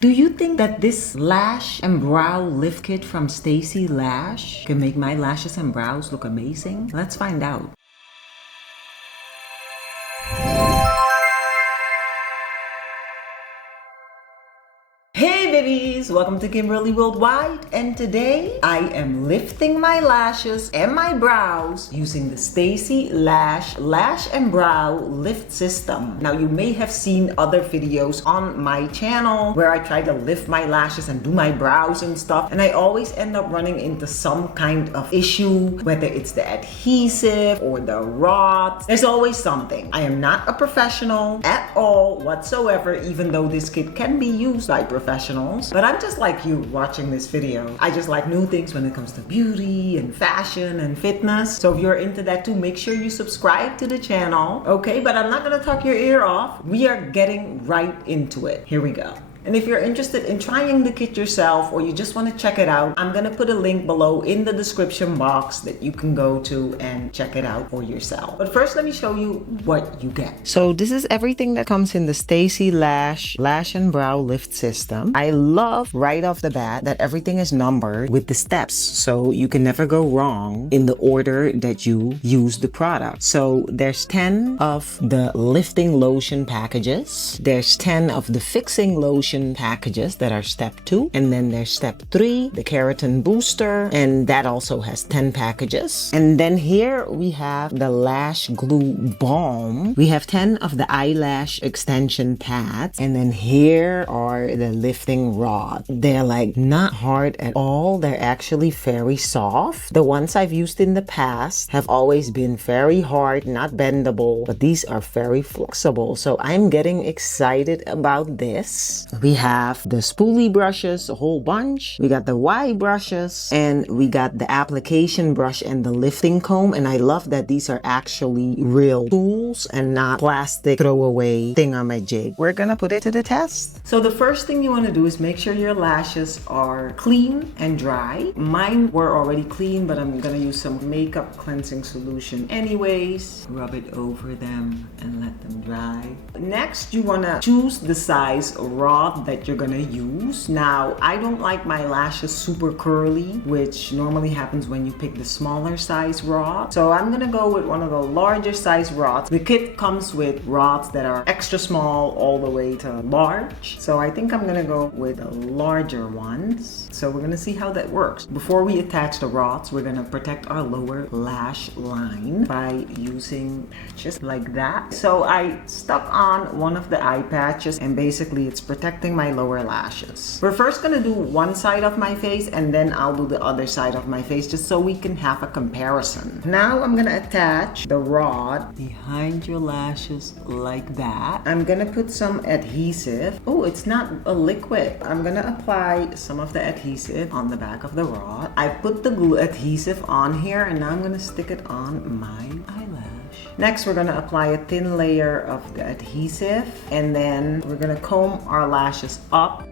Do you think that this lash and brow lift kit from Stacy Lash can make my lashes and brows look amazing? Let's find out. Hey babies, welcome to Kimberly Worldwide, and today I am lifting my lashes and my brows using the Stacy Lash and Brow Lift System. Now you may have seen other videos on my channel where I try to lift my lashes and do my brows and stuff, and I always end up running into some kind of issue, whether it's the adhesive or the rods. There's always something. I am not a professional at all whatsoever, even though this kit can be used by professionals. But I'm just like you watching this video. I just like new things when it comes to beauty and fashion and fitness. So if you're into that too, make sure you subscribe to the channel. Okay, but I'm not gonna talk your ear off. We are getting right into it. Here we go. And if you're interested in trying the kit yourself or you just want to check it out, I'm going to put a link below in the description box that you can go to and check it out for yourself. But first, let me show you what you get. So this is everything that comes in the Stacy Lash and Brow Lift System. I love right off the bat that everything is numbered with the steps, so you can never go wrong in the order that you use the product. So there's 10 of the lifting lotion packages. There's 10 of the fixing lotion packages that are step 2, and then there's step 3, the keratin booster, and that also has 10 packages. And then here we have the lash glue balm. We have 10 of the eyelash extension pads, and then here are the lifting rods. They're like not hard at all. They're actually very soft. The ones I've used in the past have always been very hard, not bendable, but these are very flexible. So I'm getting excited about this. We have the spoolie brushes, a whole bunch. We got the Y brushes, and we got the application brush and the lifting comb. And I love that these are actually real tools and not plastic throwaway thingamajig. We're gonna put it to the test. So the first thing you want to do is make sure your lashes are clean and dry. Mine were already clean, but I'm gonna use some makeup cleansing solution anyways. Rub it over them and let them dry. Next, you want to choose the size rod that you're gonna use. Now, I don't like my lashes super curly, which normally happens when you pick the smaller size rod. So I'm gonna go with one of the larger size rods. The kit comes with rods that are extra small all the way to large. So I think I'm gonna go with the larger ones. So we're gonna see how that works. Before we attach the rods, we're gonna protect our lower lash line by using patches like that. So I stuck on one of the eye patches, and basically it's protecting my lower lashes. We're first gonna do one side of my face, and then I'll do the other side of my face just so we can have a comparison. Now I'm gonna attach the rod behind your lashes like that. I'm gonna put some adhesive. Oh, it's not a liquid. I'm gonna apply some of the adhesive on the back of the rod. I put the glue adhesive on here, and now I'm gonna stick it on my eyelash. Next, we're gonna apply a thin layer of the adhesive, and then we're gonna comb our lashes up.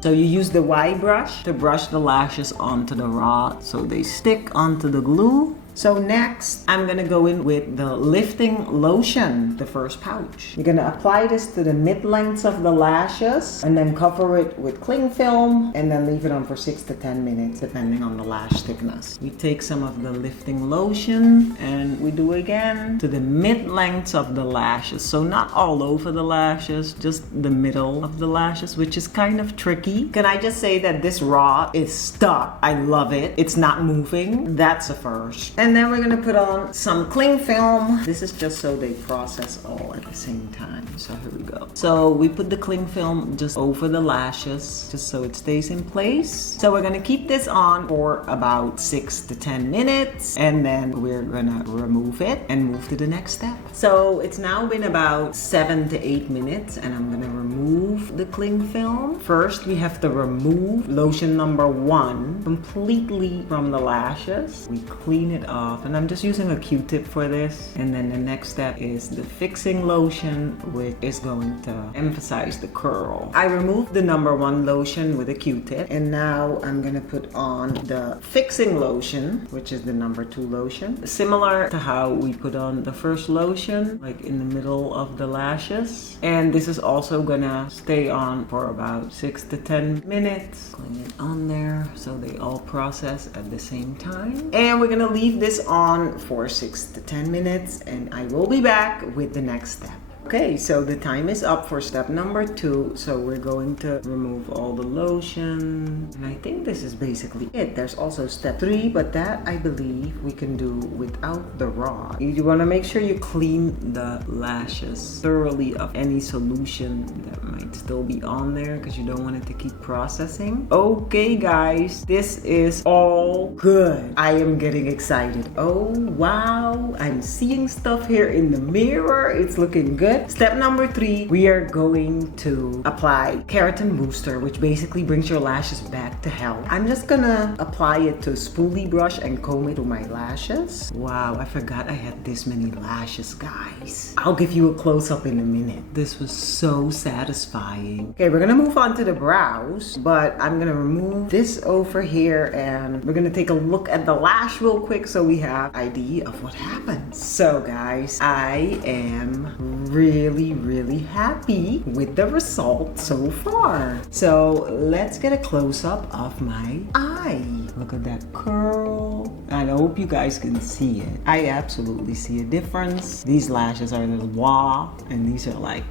So you use the Y brush to brush the lashes onto the rod so they stick onto the glue. So next, I'm gonna go in with the lifting lotion, the first pouch. You're gonna apply this to the mid-lengths of the lashes, and then cover it with cling film, and then leave it on for 6 to 10 minutes, depending on the lash thickness. We take some of the lifting lotion, and we do again to the mid-lengths of the lashes. So not all over the lashes, just the middle of the lashes, which is kind of tricky. Can I just say that this rod is stuck? I love it. It's not moving. That's a first. And then we're gonna put on some cling film. This is just so they process all at the same time. So here we go. So we put the cling film just over the lashes, just so it stays in place. So we're gonna keep this on for about 6 to 10 minutes, and then we're gonna remove it and move to the next step. So it's now been about 7 to 8 minutes, and I'm gonna remove the cling film. First, we have to remove lotion number 1 completely from the lashes. We clean it off, and I'm just using a Q-tip for this. And then the next step is the fixing lotion, which is going to emphasize the curl. I removed the number 1 lotion with a Q-tip, and now I'm gonna put on the fixing lotion, which is the number 2 lotion. Similar to how we put on the first lotion, like in the middle of the lashes. And this is also gonna stay stay on for about 6 to 10 minutes. Clean it on there so they all process at the same time. And we're gonna leave this on for 6 to 10 minutes, and I will be back with the next step. Okay, so the time is up for step number 2. So we're going to remove all the lotion. And I think this is basically it. There's also step 3, but that I believe we can do without the rod. You want to make sure you clean the lashes thoroughly of any solution that might still be on there because you don't want it to keep processing. Okay, guys, this is all good. I am getting excited. Oh, wow. I'm seeing stuff here in the mirror. It's looking good. Step number 3, we are going to apply keratin booster, which basically brings your lashes back to health. I'm just gonna apply it to a spoolie brush and comb it to my lashes. Wow, I forgot I had this many lashes, guys. I'll give you a close-up in a minute. This was so satisfying. Okay, we're gonna move on to the brows, but I'm gonna remove this over here and we're gonna take a look at the lash real quick so we have an idea of what happened. So guys, I am really happy with the result so far. So let's get a close-up of my eye. Look at that curl. I hope you guys can see it. I absolutely see a difference. These lashes are a little wah, and these are like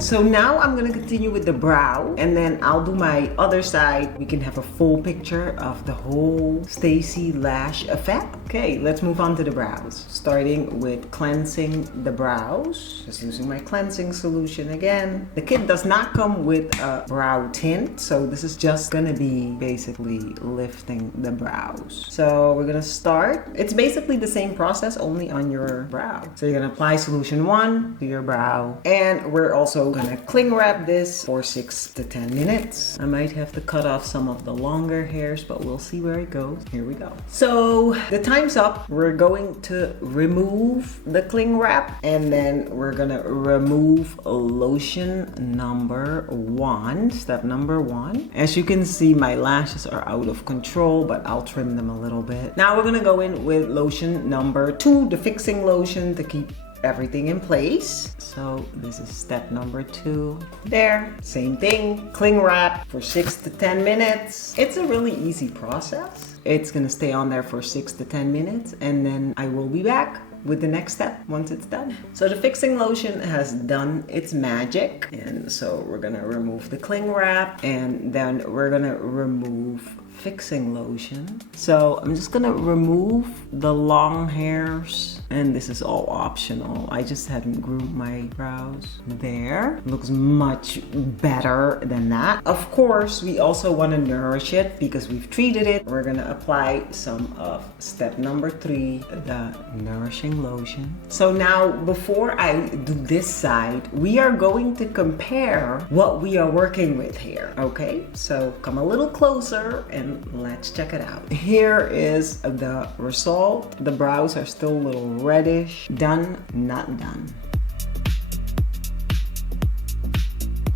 So now I'm gonna continue with the brow, and then I'll do my other side. We can have a full picture of the whole Stacy Lash effect. Okay, let's move on to the brows. Starting with cleansing the brows. Just using my cleansing solution again. The kit does not come with a brow tint, so this is just gonna be basically lifting the brows. So we're gonna start. It's basically the same process, only on your brow. So you're gonna apply solution 1 to your brow, and we're also gonna cling wrap this for 6 to 10 minutes. I might have to cut off some of the longer hairs, but we'll see where it goes. Here we go. So the time's up. We're going to remove the cling wrap, and then we're gonna remove lotion number 1, step number 1. As you can see, my lashes are out of control, but I'll trim them a little bit. Now we're gonna go in with lotion number 2, the fixing lotion to keep everything in place. So this is step number 2. There, same thing, cling wrap for 6 to 10 minutes. It's a really easy process. It's gonna stay on there for 6 to 10 minutes, and then I will be back with the next step once it's done. So the fixing lotion has done its magic, and so we're gonna remove the cling wrap, and then we're gonna remove fixing lotion. So I'm just gonna remove the long hairs, and this is all optional. I just hadn't groomed my brows. There, looks much better than that. Of course, we also want to nourish it because we've treated it. We're gonna apply some of step number 3, the nourishing lotion. So now, before I do this side, we are going to compare what we are working with here, okay? So come a little closer and let's check it out. Here is the result. The brows are still a little reddish. Done, not done.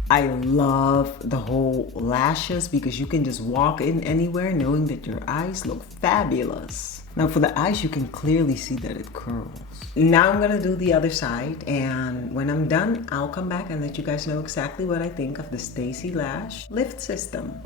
I love the whole lashes because you can just walk in anywhere knowing that your eyes look fabulous. Now for the eyes, you can clearly see that it curls. Now I'm gonna do the other side, and when I'm done, I'll come back and let you guys know exactly what I think of the Stacy Lash Lift System.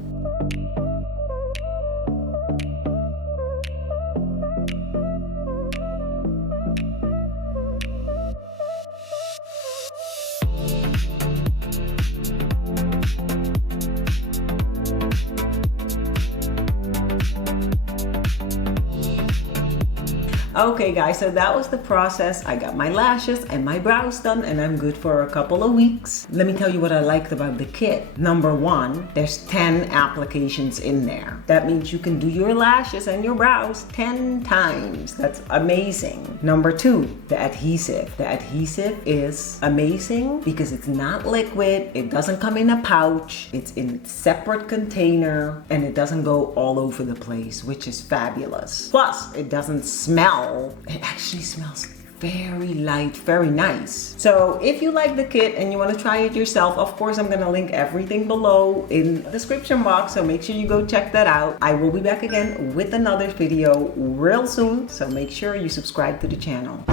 Okay guys, so that was the process. I got my lashes and my brows done, and I'm good for a couple of weeks. Let me tell you what I liked about the kit. Number 1, there's 10 applications in there. That means you can do your lashes and your brows 10 times. That's amazing. Number 2, the adhesive. The adhesive is amazing because it's not liquid, it doesn't come in a pouch, it's in a separate container, and it doesn't go all over the place, which is fabulous. Plus, it doesn't smell. It actually smells very light, very nice. So if you like the kit and you want to try it yourself, of course, I'm going to link everything below in the description box. So make sure you go check that out. I will be back again with another video real soon. So make sure you subscribe to the channel.